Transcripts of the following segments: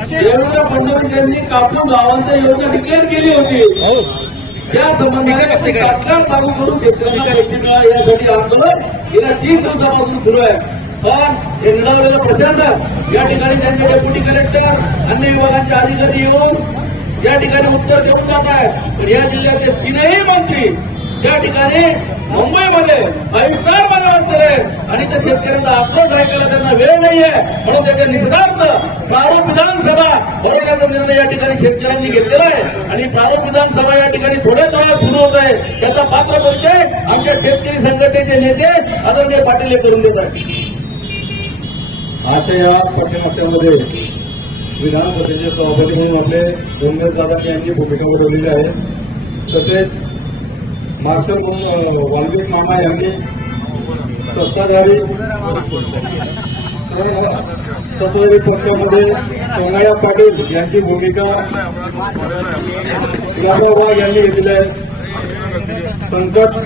देवेंद्र फडणवीस यांनी कापूस गावांचा योजना डिक्लेअर केली होती. या संबंधाने तात्काळ लागू करून शेतकऱ्यांना पैसे मिळावे यासाठी आंदोलन गेल्या तीन दिवसापासून सुरू आहे. पण हे निवडलेलं प्रशासन या ठिकाणी त्यांचे डेप्युटी कलेक्टर अन्य विभागांचे अधिकारी येऊन या ठिकाणी उत्तर देऊन जात आहे तर या जिल्ह्यातले तीनही मंत्री त्या ठिकाणी मुंबईमध्ये आयुक्तारमध्ये आहे आणि त्या शेतकऱ्यांचा आक्रोश ऐकायला त्यांना वेळ नाहीये. म्हणून त्याच्या निषेधार्थ प्रारूप विधानसभा भरवण्याचा निर्णय या ठिकाणी शेतकऱ्यांनी घेतलेला आहे. आणि प्रारूप विधानसभा या ठिकाणी थोड्याच वेळात सुरू होत आहे. त्याचा पात्र परिचय आमच्या शेतकरी संघटनेचे नेते आदरणीय पाटील हे करून देत आहेत. आजच्या या पट्टनाट्यामध्ये विधानसभेचे सभापती म्हणून आपले धनगर जाधव यांची भूमिका वठवलेली आहे. तसेच मार्शल म्हणून वाल्मिक मामा यांनी सत्ताधारी सत्ताधारी पक्षामध्ये सोनाया पाटील यांची भूमिका यादव वाघ यांनी घेतली आहे. संकट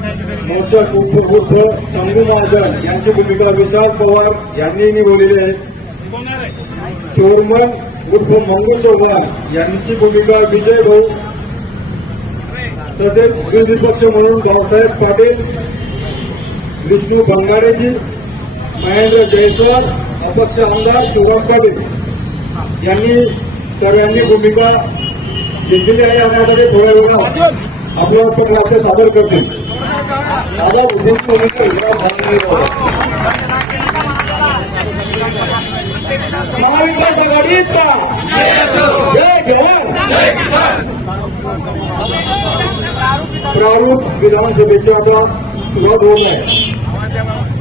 मोर्चा उर्फ चंदू महाजन यांची भूमिका विशाल पवार यांनी निभवलेली आहे. चोरमन उर्फ मंगू चौहान यांची भूमिका विजय भाऊ तसेच विरोधी पक्ष म्हणून भाऊसाहेब पाटील विष्णू भंगारेजी महेंद्र जयस्वाल अपक्ष आमदार शिवराम पाटील यांनी सर्वांनी भूमिका घेतलेली आहे यामध्ये थोड्या वेळा आपल्या पण सादर करतील. महाविकास आघाडीचा जय जवान प्रारूप विधानसभेची आता सुरुवात होत आहे.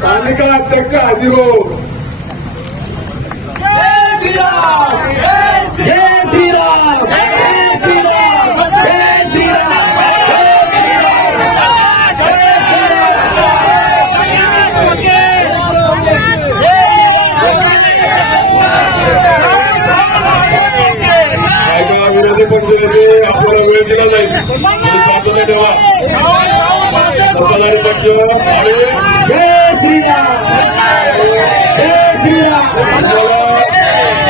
तालिका अध्यक्ष आदिभाऊ जय श्रीराम! जय श्रीराम! जय श्रीराम! जय श्रीराम! नेते आपल्याला वेळ दिला जाईल शांतता ठेवा. सत्ताधारी पक्ष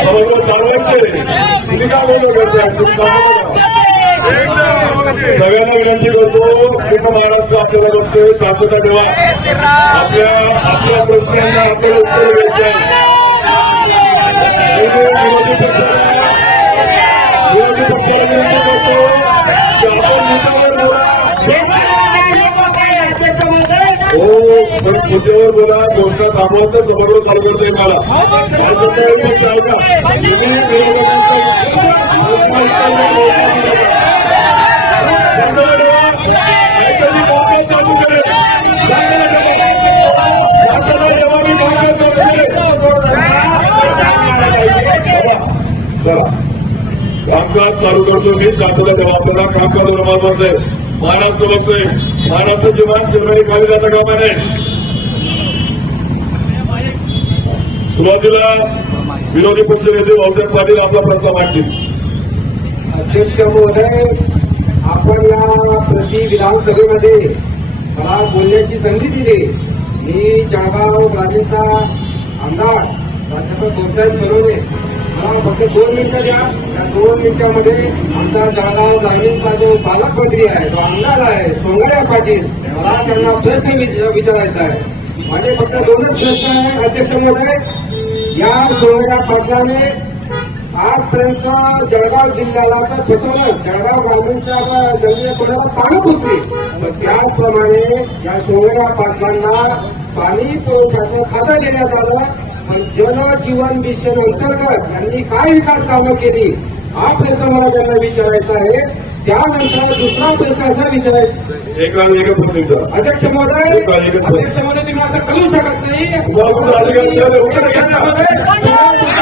सर्व चालवायचे तुम्ही शांतता ठेवा. सगळ्यांना विनंती करतो की तो महाराष्ट्र आपल्याला बघतोय. शांतता ठेवा. आपल्या आपल्या प्रश्नांना आपल्याला उत्तर द्यायचं आहे. मुद्द्यावर बोला घोषणा थांबवा जबरदस्त चालू. मला पक्ष आहे का कामकाज चालू करतो मी. शांतता ठेवा कामकाज होणं महत्वाचं आहे महाराष्ट्र बघतोय. महाराष्ट्राची मान शिवराई खाली जाता कामा नये सुरुवातीला विरोधी पक्ष नेते भाऊसाहेब पाटील आपला प्रस्ताव मांडतील. अध्यक्ष महोदय आपण या प्रति विधानसभेमध्ये मला बोलण्याची संधी दिली. मी जळगाव ग्रामीणचा आमदार राज्याचा भाऊसाहेब सरोदे फक्त दोन मिनिटं द्या त्या दोन मिनिटामध्ये आमचा जळगाव ग्रामीणचा जो पालकमंत्री आहे जो आमदार आहे सोंगड्या पाटील मला त्यांना प्रश्न विचारायचा आहे. माझे फक्त दोनच प्रश्न आहे अध्यक्ष महोदय. या सोंगड्या पाटलाने आजपर्यंत जळगाव जिल्ह्याला तर फसवलंच जळगाव ग्रामीणच्या जमिनी कोणाला पाणी पुसली. पण त्याचप्रमाणे या सोंगड्या पाटलांना पाणी पुरवठ्याचं खातं देण्यात आलं. पण जल जीवन मिशन अंतर्गत यांनी काय विकास कामं केली हा प्रश्न मला त्यांना विचारायचा आहे. त्यानंतर दुसरा प्रश्न असा विचारायचा एक लाख एक प्रश्न विचारा. अध्यक्ष महोदय. अध्यक्ष महोदय तुम्ही असं करू शकत नाही तुम्हाला कुठं अधिकार दिला? उत्तर घ्या ना.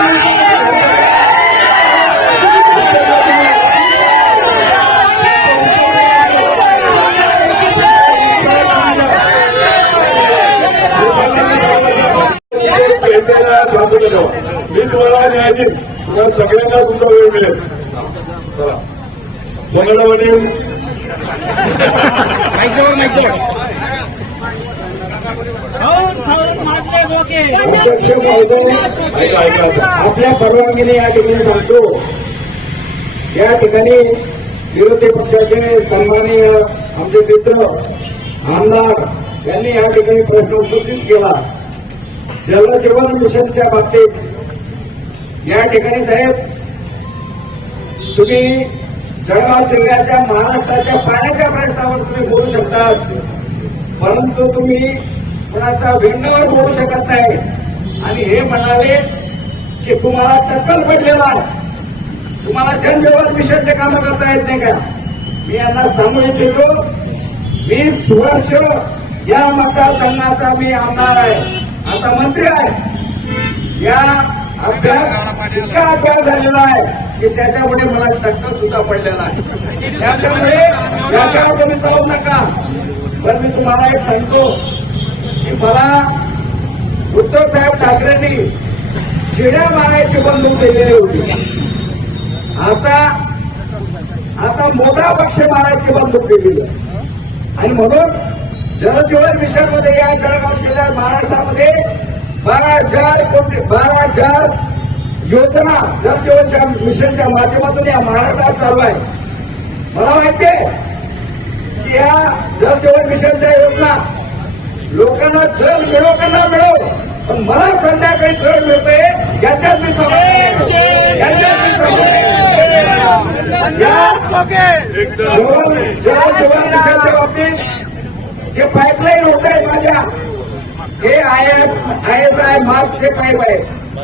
पेट्याला शांत ठेवा. मी तुम्हाला न्याय देईन. तुम्हाला सगळ्यांना तुमचा वेळ मिळेल. अध्यक्ष. आपल्या परवानगीने या ठिकाणी सांगतो. या ठिकाणी विरोधी पक्षाचे सन्माननीय आमचे मित्र आमदार यांनी या ठिकाणी प्रश्न उपस्थित केला. जलजीवन मिशनच्या बाबतीत या ठिकाणी साहेब तुम्ही जळगाव जिल्ह्याच्या महाराष्ट्राच्या पाण्याच्या प्रश्नावर तुम्ही बोलू शकता परंतु तुम्ही कोणाचा व्यंगावर बोलू शकत नाही. आणि हे म्हणाले की तुम्हाला टक्कल पडलेला आहे. तुम्हाला जनजीवन मिशनचे कामं करता येत नाही का? मी यांना सांगू इच्छितो वीस वर्ष या मतदारसंघाचा मी आमदार आहे. आता मंत्री आहे या अभ्यास इतका अभ्यास झालेला आहे की त्याच्यामुळे मला टक्कर सुद्धा पडलेला आहे. त्याच्यामुळे याच्यावर तुम्ही जाऊ नका. पण मी तुम्हाला एक सांगतो की मला उद्धव साहेब ठाकरेंनी चिड्या मारायची बंदूक दिलेली होती. आता आता मोठा पक्ष मारायची बंदूक दिलेली आणि म्हणून जलजीवन मिशनमध्ये या जळगाव जिल्ह्यात महाराष्ट्रामध्ये बारा हजार कोटी बारा हजार योजना जलजीवनच्या मिशनच्या माध्यमातून या महाराष्ट्रात चालू आहे मला माहितीये की या जलजीवन मिशनच्या योजना लोकांना जल मिळो का ना मिळो पण मला संध्याकाळी जल मिळते याच्यात मी समाधानी. याच्यात मी समाधानी. या जल जीवन मिशनच्या बाबतीत जे पाईपलाईन होत आहे माझ्या. हे I S I S I मार्कचे pipe आहे.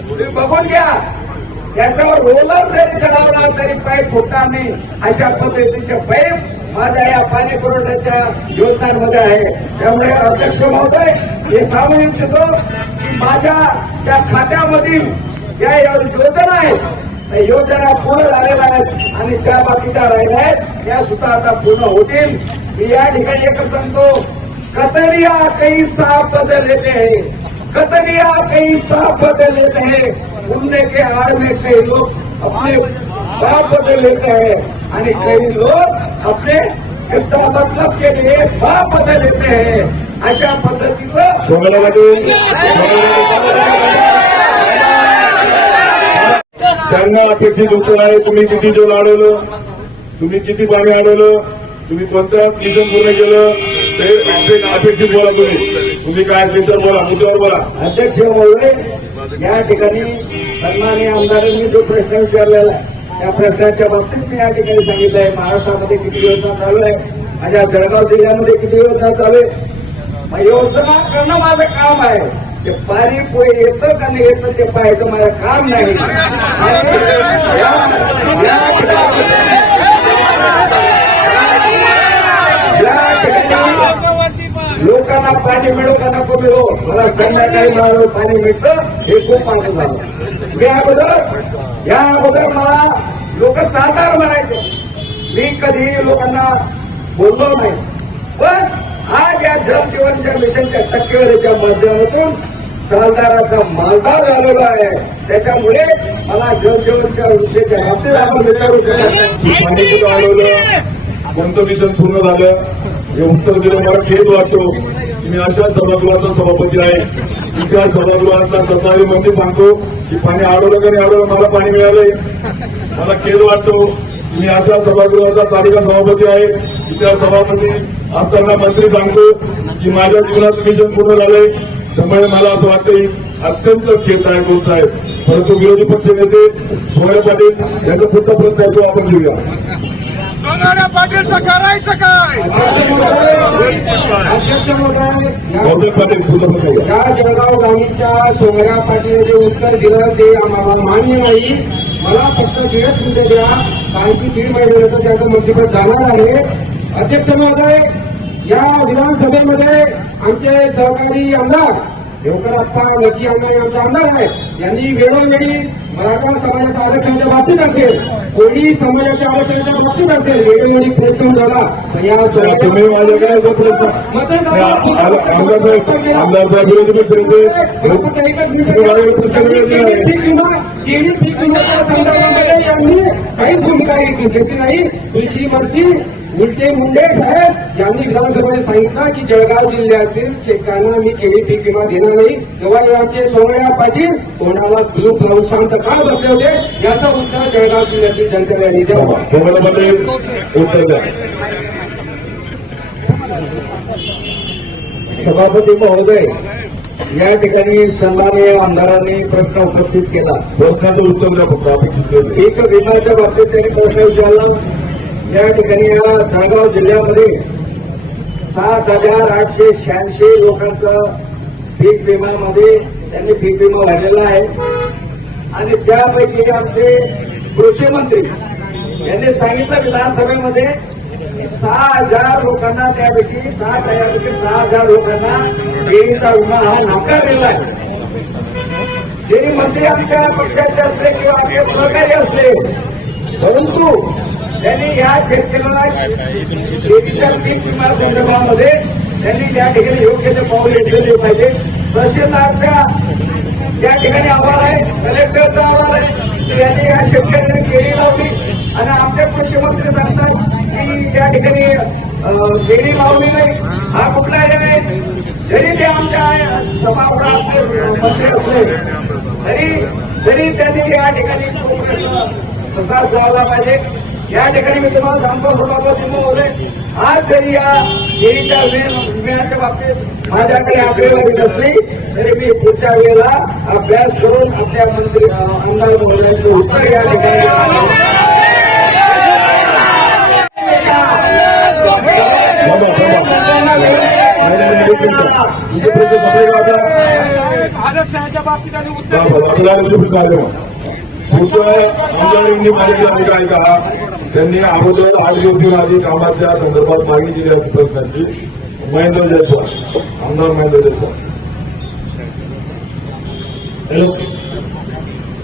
तुम्ही बघून घ्या. त्याच्यावर रोलर जरी चढवला तरी पाईप होता नाही. अशा पद्धतीचे पाईप माझ्या या पाणी पुरवठ्याच्या योजनांमध्ये आहे. त्यामुळे अध्यक्ष महोदय हे सांगू इच्छितो की माझ्या त्या खात्यामधील ज्या योजना आहेत त्या योजना पूर्ण झालेल्या आहेत आणि ज्या बाकीच्या राहिल्या आहेत त्या सुद्धा आता पूर्ण होतील. मी या ठिकाणी एकच सांगतो कतरिया कई साफ बदल लेते हैं। कतरिया कई साफ बदल लेते हैं। घूमने के आड़ में कई लोग अपने बाप बदल लेते हैं आणि कई लोग अपने गद्दा मतलब के लिए बाप बदल लेते हैं। अशा पद्धतीचं त्यांना अपेक्षित उत्तर आहे तुम्ही किती जल अडवलं तुम्ही किती पाणी अडवलं तुम्ही कोणतं मिशन पूर्ण केलं? अपेक्षित बोला तुम्ही. तुम्ही काय त्याच्यावर बोला मुद्द्यावर बोला. अध्यक्ष महोदय या ठिकाणी सन्मान्य आमदारांनी जो प्रश्न विचारलेला आहे त्या प्रश्नाच्या बाबतीत मी या ठिकाणी सांगितलं आहे महाराष्ट्रामध्ये किती योजना चालू आहे? माझ्या जळगाव जिल्ह्यामध्ये किती योजना चालू आहे? मग योजना करणं माझं काम आहे. ते पाणी पोय येतं का नाही येतं ते पाहायचं माझं काम नाही. लोकांना पाणी मिळो का नको मिळो? मला संध्याकाळी मला पाणी मिळतं हे खूप आनंद झालं. या अगोदर या अगोदर मला लोक सातार म्हणायचे. मी कधी लोकांना बोललो नाही. पण आज या जल जीवनच्या मिशनच्या टक्केवारीच्या माध्यमातून सालदाराचा मालदार झालेला आहे. त्याच्यामुळे मला जलजीवनच्या विषयाच्या बाबतीत आपण विचारू शकत पाणी कुठं कोणतं मिशन पूर्ण झालं? हे उत्तर दिलं मला खेद वाटतो. मी अशा सभागृहाचा सभापती आहे. मी त्या सभागृहातला सत्तावी मंत्री सांगतो की पाणी अडवलं का नाही अडवलं मला पाणी मिळालंय. मला खेद वाटतो. मी अशा सभागृहाचा तालिका सभापती आहे. त्या सभापती असताना मंत्री सांगतो की माझ्या जीवनात मिशन पूर्ण झालंय. त्यामुळे मला असं वाटतं अत्यंत खेद आहे गोष्ट आहे. परंतु विरोधी पक्ष नेते सोहळे पाटील यांचा पुढचा प्रश्न आहे आपण घेऊया. सोनारा पाटीलचं करायचं काय? अध्यक्ष महोदय या- जळगाव गावीच्या सोमरा पाटील जे उत्तर दिलं ते आम्हाला मान्य नाही. मला फक्त दीडच मिनिटं द्या. कारण की दीड महिन्याचं त्याचं मंत्रिपद जाणार आहे. अध्यक्ष महोदय या विधानसभेमध्ये आमचे सहकारी आमदार देवकर अप्पा लकी आमचे आमदार आहेत. यांनी वेळोवेळी मराठा समाजाच्या आरक्षणाच्या बाबतीत असेल कोणी समाजाच्या आरक्षणाच्या बाबतीत असेल वेळोवेळी प्रयत्न झाला यांनी काही भूमिका घेतली नाही. कृषी मंत्री उलटे मुंडे साहेब यांनी विधानसभेत सांगितलं की जळगाव जिल्ह्यातील शेतकऱ्यांना मी केळी पीक विमा देणार नाही. तेव्हा याचे सोमय्या पाटील कोणाला ग्रुप लावून शांत का बसले होते याचं उत्तर जळगाव जिल्ह्यातील जनतेला यांनी द्यावं. सभापती महोदय या ठिकाणी सन्माननीय आमदारांनी प्रश्न उपस्थित केला. प्रश्नाचं उत्तर द्या फक्त अपेक्षित केलं पीक विम्याच्या बाबतीत त्यांनी प्रश्न विचारला. या ठिकाणी या जळगाव जिल्ह्यामध्ये सात हजार आठशे शहाऐंशी लोकांचं पीक विम्यामध्ये त्यांनी पीक विमा भरलेला आहे. आणि त्यापैकी आमचे कृषी मंत्री यांनी सांगितलं विधानसभेमध्ये की सहा हजार लोकांना त्यापैकी सात हजारपैकी सहा हजार लोकांना केळीचा विमा हा नाकारलेला आहे. जरी मंत्री आमच्या पक्षाचे असले किंवा आमचे सहकारी असले परंतु त्यांनी या शेतकऱ्यांना शेतीच्या पीक विमा संदर्भामध्ये त्यांनी या ठिकाणी योग्य ते पाऊल उचलले पाहिजे. तहसीलदारच्या या ठिकाणी अहवाल आहे कलेक्टरचा अहवाल आहे. की यांनी या शेतकऱ्यांनी केळी लावली. आणि आमच्या कृषीमंत्री सांगतात की या ठिकाणी केळी लावली नाही. हा कुठला हे नाही जरी ते आमच्या सभागृहात मंत्री असले तरी तरी त्यांनी या ठिकाणी तसाच लावला पाहिजे. या ठिकाणी मी तुम्हाला सांगतो सभापती महोदय आज जरी या वे- विम्याच्या बाबतीत माझ्याकडे आकडेवारी नसली तरी मी पुढच्या वेळेला अभ्यास करून आपल्या मंत्री आमदार महोदयांचं उत्तर या ठिकाणी आरक्षणाच्या बाबतीत आणि उत्तर हा, बरं. आता काय प्रश्न त्यांनी अगोदर आठ दिवस आधी कामाच्या संदर्भात मागणी दिली होती प्रश्नाची. महेंद्र जयस्वाल. आमदार महेंद्र जयस्वाल. हॅलो.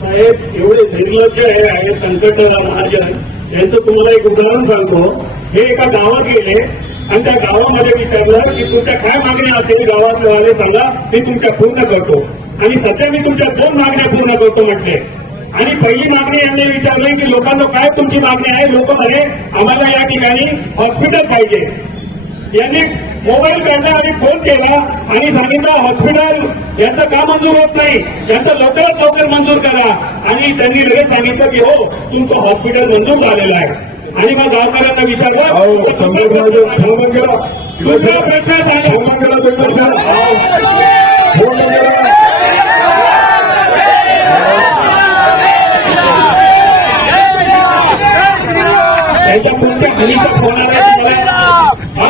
साहेब एवढे निर्लज्ज आहे आहे संकट महाजन. यांचं तुम्हाला एक उदाहरण सांगतो. हे एका गावात गेले आणि त्या गावामध्ये विचारलं की तुमच्या काय मागण्या असेल गावातले सांगा मी तुमच्या पूर्ण करतो. आणि सध्या मी तुमच्या दोन मागण्या पूर्ण करतो म्हटले. आणि पहिली मागणी यांनी विचारली की लोकांना काय तुमची मागणी आहे? लोक म्हणे आम्हाला या ठिकाणी हॉस्पिटल पाहिजे. यांनी मोबाईल काढला आणि फोन केला आणि सांगितलं हॉस्पिटल यांचं का मंजूर होत नाही? यांचं लवकरात लवकर मंजूर करा. आणि त्यांनी लगेच सांगितलं की हो तुमचं हॉस्पिटल मंजूर झालेलं आहे. आणि मग गावकऱ्यांना विचारलं संदर्भ फोन केला. दुसरा प्रश्न सांगा फोन केला तो प्रश्न फोन केला त्यांच्या कोणत्या हानीचा फोन आला तुम्हाला. हा?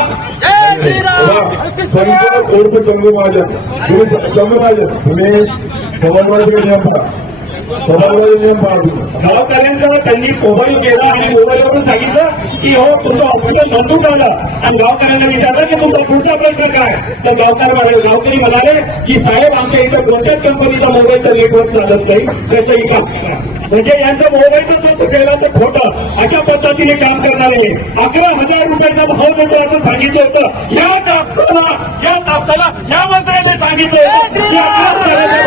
संत उर्फ चंगू महाजन तुम्ही चंगू महाजन तुम्ही समाजवादी नियम पहा. समाजवादी नियम पहा गावकऱ्यांचा त्यांनी मोबाईल केला आणि मोबाईलवरून सांगितलं की हो तुमचं हॉस्पिटल मंजूर झालं आणि गावकऱ्यांना विचारलं की तुमचा पुढचा प्रश्न काय? तर गावकरी गावकरी म्हणाले की साहेब आमच्या इथं कोणत्याच कंपनीचा मोबाईलचं नेटवर्क चालत नाही. त्याचं करा म्हणजे यांचं मोबाईलचं जो तुटेला ते खोटं अशा पद्धतीने काम करणारे अकरा हजार रुपयाचा भाव देतो असं सांगितलं होतं. या कापसाला या कापसाला या मंत्र्याने सांगितलं होतं की अकरा हजाराचा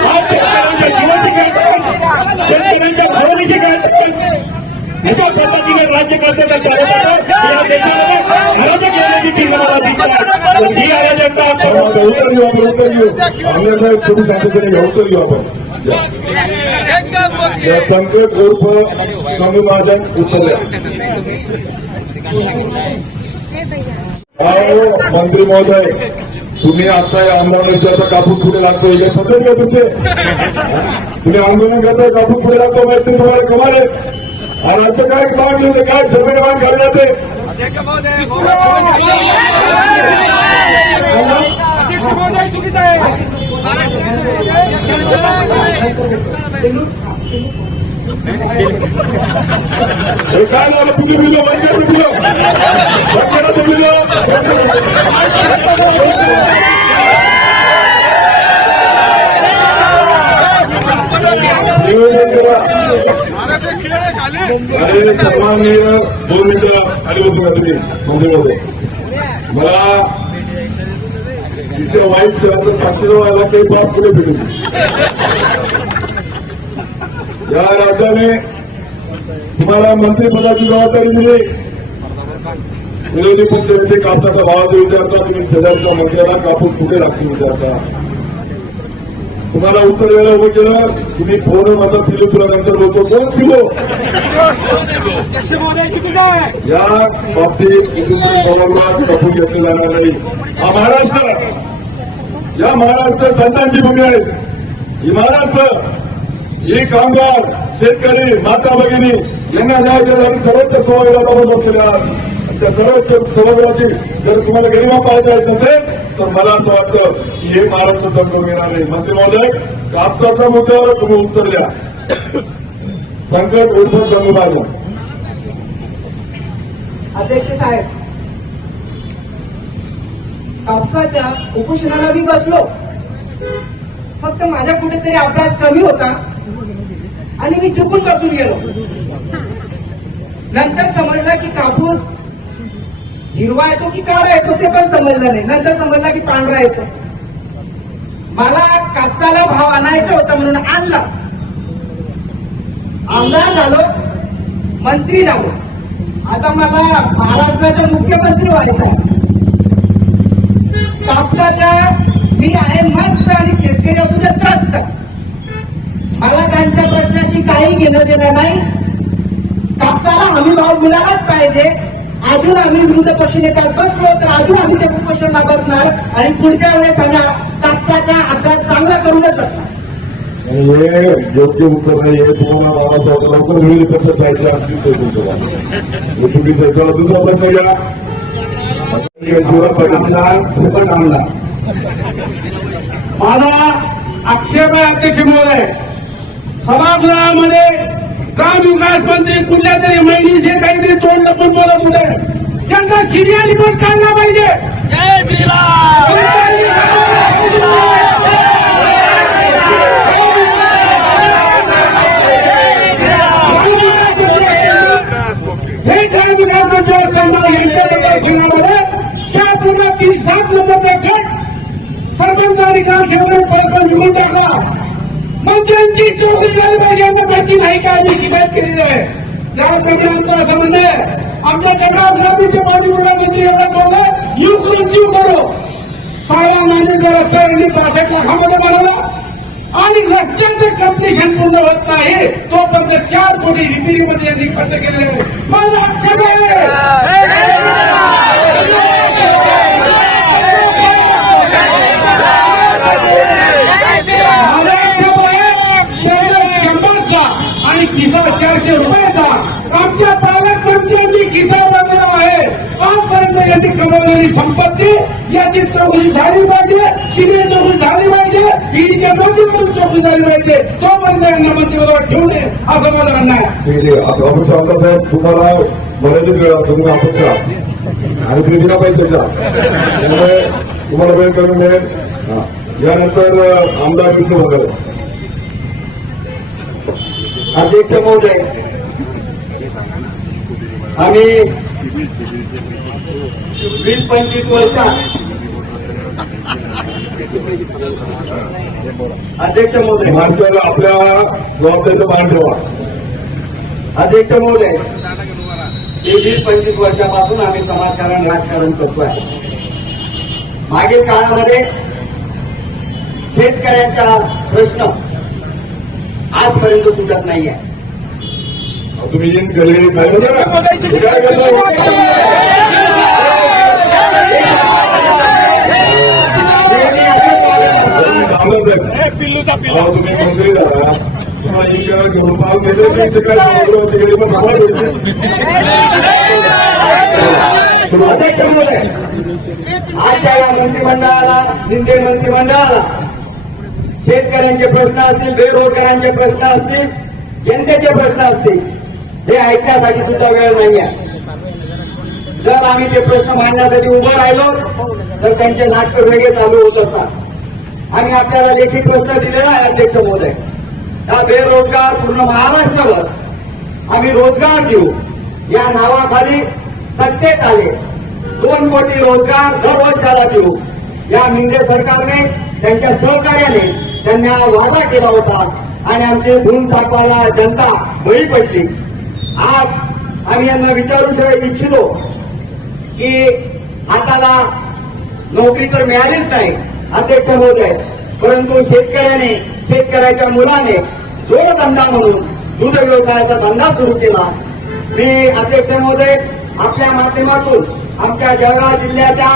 भाव देणार शेतकऱ्यांच्या जीवाची काय अशा पद्धतीने राज्य करतात या देशामध्ये घराच्या गेल्याची चिन्ह मला दिसतात पण ही अराजकता आपण आपण आता उत्तर घेऊ आपण उत्तर घेऊ आमदार साहेब तुम्ही सांगितलं घ्या उत्तर घेऊ आपण या. या संकट उर्फ चंगू महाजन उत्तर द्या अहो मंत्री महोदय तुम्ही आता या आंदोलनाचा आता कापूस पुढे लागतोय काय पद्धत का तुमचे तुम्ही आंदोलन करताय कापूस पुढे लागतो माहिती तुम्हाला कमाल आहे आणि आजचं काय काम घेऊन काय सर्वे मान करण्यात काय झालं तुम्ही तुम्ही नियोजन करा अरे ते खेळ खाली अरे सन्माननीय दोन मिनिटं का तुम्ही मला इथे वाईट साक्षीदार व्हायला बाप पुढे या राज्याने तुम्हाला मंत्रिपदाची जबाबदारी दिली. विरोधी पक्ष नेते कापसाचा भावाचा विचारता तुम्ही शेजारच्या मंत्र्याला कापूस कुठे लागतो विचारता. तुम्हाला उत्तर द्यायला उभं केलं तुम्ही फोन माझा पिलो तुला नंतर बोलतो कोण फिलो या बाबतीत पवारला कपून घेतलं जाणार नाही हा महाराष्ट्र या महाराष्ट्र संतांची भूमी आहे ही महाराष्ट्र ही कामगार शेतकरी माता भगिनी यांना न्याय देण्यासाठी सर्वोच्च सभागृहात आपण बसलेले आहात त्या सर्वोच्च सभागृहाची जर तुम्हाला गरिमा पाहता येत नसेल तर मला असं वाटतं की हे महाराष्ट्र समजून येणार नाही. मंत्री महोदय कापसाच्या मुद्द्यावर तुम्ही उत्तर द्या संकट उद्भव समुदाय अध्यक्ष साहेब कापसाच्या उपोषणाला मी बसलो. फक्त माझ्या कुठेतरी अभ्यास कमी होता आणि मी चुकून बसून गेलो. नंतर समजलं की कापूस हिरवा येतो की काळा येतो ते पण समजलं नाही. नंतर समजलं की पांढरा येतो. मला कापसाला भाव आणायचा होता म्हणून आणला. आमदार झालो मंत्री झालो. आता मला महाराष्ट्राचा मुख्यमंत्री व्हायचा कापसाच्या मी आहे मस्त आणि शेतकरी असू दे त्रस्त. मला त्यांच्या प्रश्नाशी काही घेणं देणं नाही. कापसाला हमी भाव मिळालाच पाहिजे. अजून आम्ही विरोध पक्ष नेत्यात बसलो तर अजून आम्ही त्या उपोषणाला बसणार आणि पुढच्या वेळेस आम्ही कापसाचा अभ्यास चांगला करूनच बसणार. आणि हे योग्य उत्तर नाही हे तुम्हाला बाबासाहेब लवकर विरोधी पक्षात जायचं असतील ते तुमचं हे चुकीचं चला दुसरा प्रश्न घ्या शिवराज पाटील आमदार फुकट आमदार माझा आक्षेप आहे अध्यक्ष महोदय सभागृहामध्ये ग्राम विकास मंत्री कुठल्या तरी महिनीचे काहीतरी तोंड लपून बोलत होते. त्यांचा सिरियल रिपोर्ट काढला पाहिजे. हे काय विधानसभा यांच्या मतदारसंघामध्ये तीस सात नंबरचा गट सरपंच आणि ग्रामसेवक पैसा निघून टाकला. मंत्र्यांची चौकशी झाली पाहिजे. यांना माहिती नाही काय मी शिकायत केलेली आहे. त्यापैकी आमचं असं म्हणणं आहे आमच्या जगात ग्रामीणच्या पाठीपुढे मंत्री एवढा बोललं यू करू जीव करो सारा नांदेडच्या रस्त्यावर पासष्ट लाखामध्ये बनवला. आणि रस्त्याचं कम्प्लिशन पूर्ण होत नाही तोपर्यंत चार कोटी रिपेरीमध्ये यांनी खर्च केलेले मला माझा आक्षेप आहे आणि किसा चारशे रुपयाचा. आमच्या पालकमंत्र्यांनी किसा बनलेला आहे? आजपर्यंत यांनी कमवलेली संपत्ती याची चौकशी झाली पाहिजे सीबीआय चौकशी झाली पाहिजे ईडीच्या नोटीसवरून चौकशी झाली पाहिजे. तोपर्यंत यांना मंत्रिपदावर ठेवू नये असं माझं म्हणणं आहे. ठीक साहेब तुम्हाला मर्यादित वेळ तुम्ही अपेक्षा आणि तुम्ही बिना पैशाच्या त्यामुळे तुम्हाला वेळ करून मिळेल. यानंतर आमदार विष्णू वगैरे अध्यक्ष महोदय आम्ही वीस पंचवीस वर्षात अध्यक्ष महोदय. माणसाला आपल्या जबाबदारीचं भान ठेवा. अध्यक्ष महोदय हे वीस पंचवीस वर्षापासून आम्ही समाजकारण राजकारण करतोय. मागील काळामध्ये शेतकऱ्यांचा प्रश्न आजपर्यंत सुटत नाहीये. तुम्ही मंत्री झाला तुम्हाला इकडे घेऊन समुद्र तिकडे पण आजच्या या मंत्रिमंडळाला शिंदे मंत्रिमंडळाला शेतकऱ्यांचे प्रश्न असतील बेरोजगारांचे प्रश्न असतील जनतेचे प्रश्न असतील हे ऐकण्यासाठी सुद्धा वेळ नाही आहे. जर आम्ही ते प्रश्न मांडण्यासाठी उभं राहिलो तर त्यांचे नाटक वेगळे चालू होत असतात. आम्ही आपल्याला लेखी प्रश्न दिलेला आहे अध्यक्ष महोदय. हा बेरोजगार पूर्ण महाराष्ट्रावर आम्ही रोजगार देऊ? या नावाखाली सत्तेत आले. दोन कोटी रोजगार दरवर्षाला देऊ. या मिंदे सरकारने त्यांच्या सहकार्याने त्यांना वादा केला होता आणि आमचे भूल पाठवायला जनता बळी पडली. आज आम्ही यांना विचारू इच्छितो की हाताला नोकरी तर मिळालीच नाही अध्यक्ष महोदय. परंतु शेतकऱ्याने शेतकऱ्याच्या मुलाने जोडधंदा म्हणून दूध व्यवसायाचा धंदा सुरू केला. मी अध्यक्ष महोदय आपल्या माध्यमातून आमच्या जळगाव जिल्ह्याच्या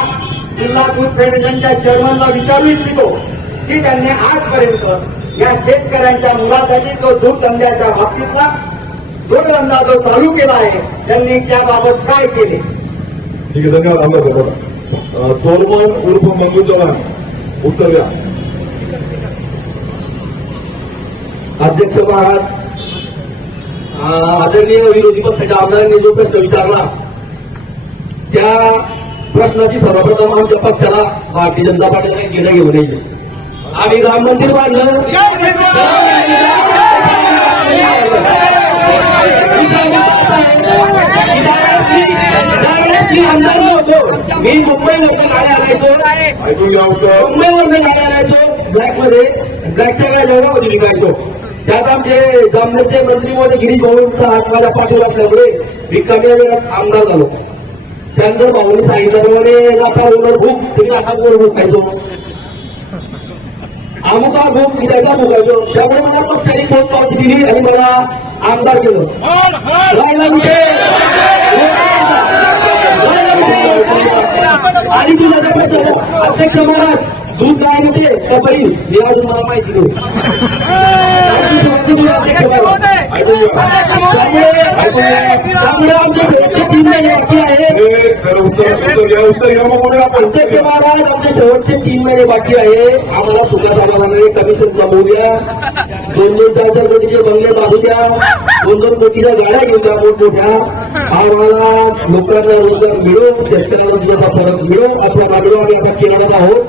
जिल्हा दूध फेडरेशनच्या चेअरमनला विचारू इच्छितो. की त्यांनी आजपर्यंत या शेतकऱ्यांच्या मुलासाठी जो दूध धंद्याच्या बाबतीतला जोडधंदा जो चालू केला आहे त्यांनी त्याबाबत काय केले? ठीक आहे धन्यवाद अं, सोलमन उर्फ मंगू चव्हाण उत्तर द्या. अध्यक्ष महाराज. अं, आदरणीय विरोधी पक्षाच्या आमदारांनी जो प्रश्न विचारला त्या प्रश्नाची सर्वप्रथम आमच्या पक्षाला भारतीय जनता पार्टीने घेणं घेऊन येईल आम्ही राम मंदिर बांधलं आमदार होतो. मी मुंबईवरनं गाड्या आणायचो ऐकून घ्या उत्तर गाड्या आणायचो ब्लॅकमध्ये ब्लॅकच्या काय जळगावमध्ये निघायचो. त्यात आमचे जामनेरचे मंत्री मध्ये गिरीश भाऊंचा हात माझ्या पाठवला असल्यामुळे मी कमी वेळात आमदार झालो. त्यानंतर भाऊनी सांगितलं म्हणे आता रोलर भूक तुम्ही आता गोड भूक खायचो. अमुका भूक मी त्याचा भुकायचो त्यामुळे मला पक्षाने पोट पावती दिली आणि मला आमदार केलं राहिला विषय राहिला विषय. आणि तुझा प्रश्न अध्यक्ष महाराज दूध काय होते का बैल हे अजून मला माहिती शेवटचे तीन महिने बाकी आहे अध्यक्ष महाराज आमचे शेवटचे तीन महिने बाकी आम्हाला सुद्धा समाधानाने कमिशन जमवू द्या. दोन दोन चार चार कोटीचे बंगले बांधू द्या. दोन दोन कोटीच्या गाड्या घेऊन द्या मोठमोठ्या. आम्हाला लोकांना रोजगार मिळो शेतकऱ्याला तुझ्याचा फरक मिळो. आपल्या मागणं आम्ही आता केरळात आहोत.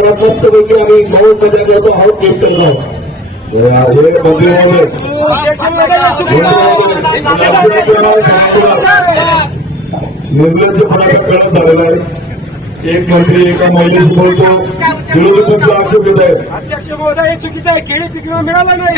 केरळात मस्तपैकी आम्ही नऊ मजा करतो आहोत केस करतो. आहोत हे फरक कळत झालेला आहे. एक मंत्री एका महिलेशी बोलतो. विरोधी पक्ष आक्षेप घेत आहे. अध्यक्ष महोदय हे चुकीचं आहे. केळी पिकणं मिळालं नाही.